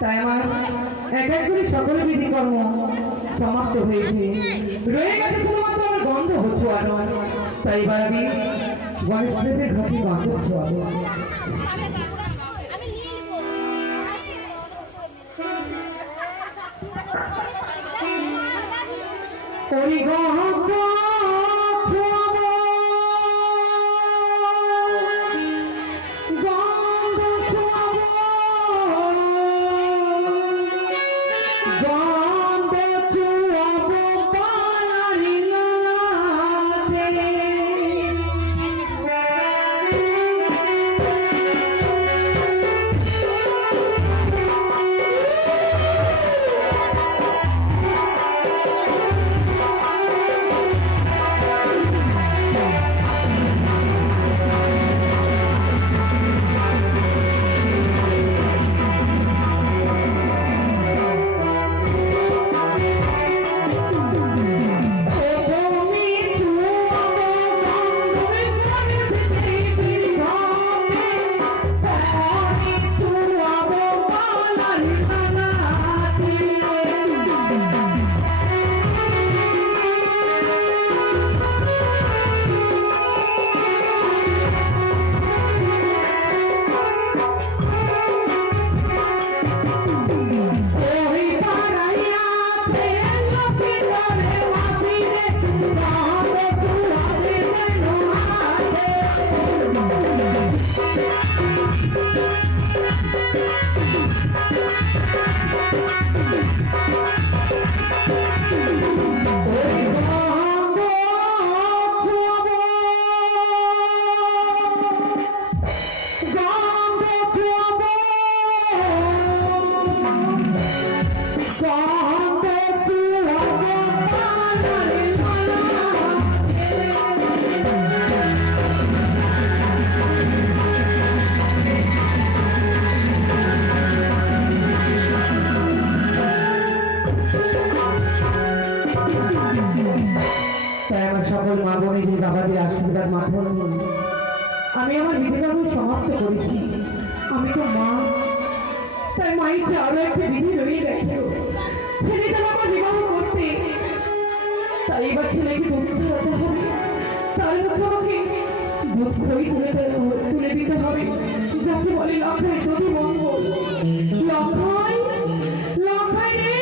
তাই আমার এক এক করে সকল বিধিকর্ম সমাপ্ত হয়েছে, রয়ে গেছে শুধুমাত্র আমার গন্ধ হচ্ছে আলো। তাই এবার আমি গণেশ দেবের ঘাটে গন্ধ হচ্ছে আলো। তোমাদের আশীর্বাদ মাথায় নিয়ে আমি আমার বিধিকর্ম সমাপ্ত করেছি। আমি তো মা, তাই মায়ের যে আরো একটা বিধি রয়ে গেছে, ছেলে যারা আমার বিবাহ করতে, তাই এবার ছেলেকে দুধ ছাড়াতে হবে, তার মধ্যে আমাকে দুধ খই তুলে দিতে হবে, যাকে বলে লঙ্কায় দধি মঙ্গল। লঙ্কায় লঙ্কায় রে,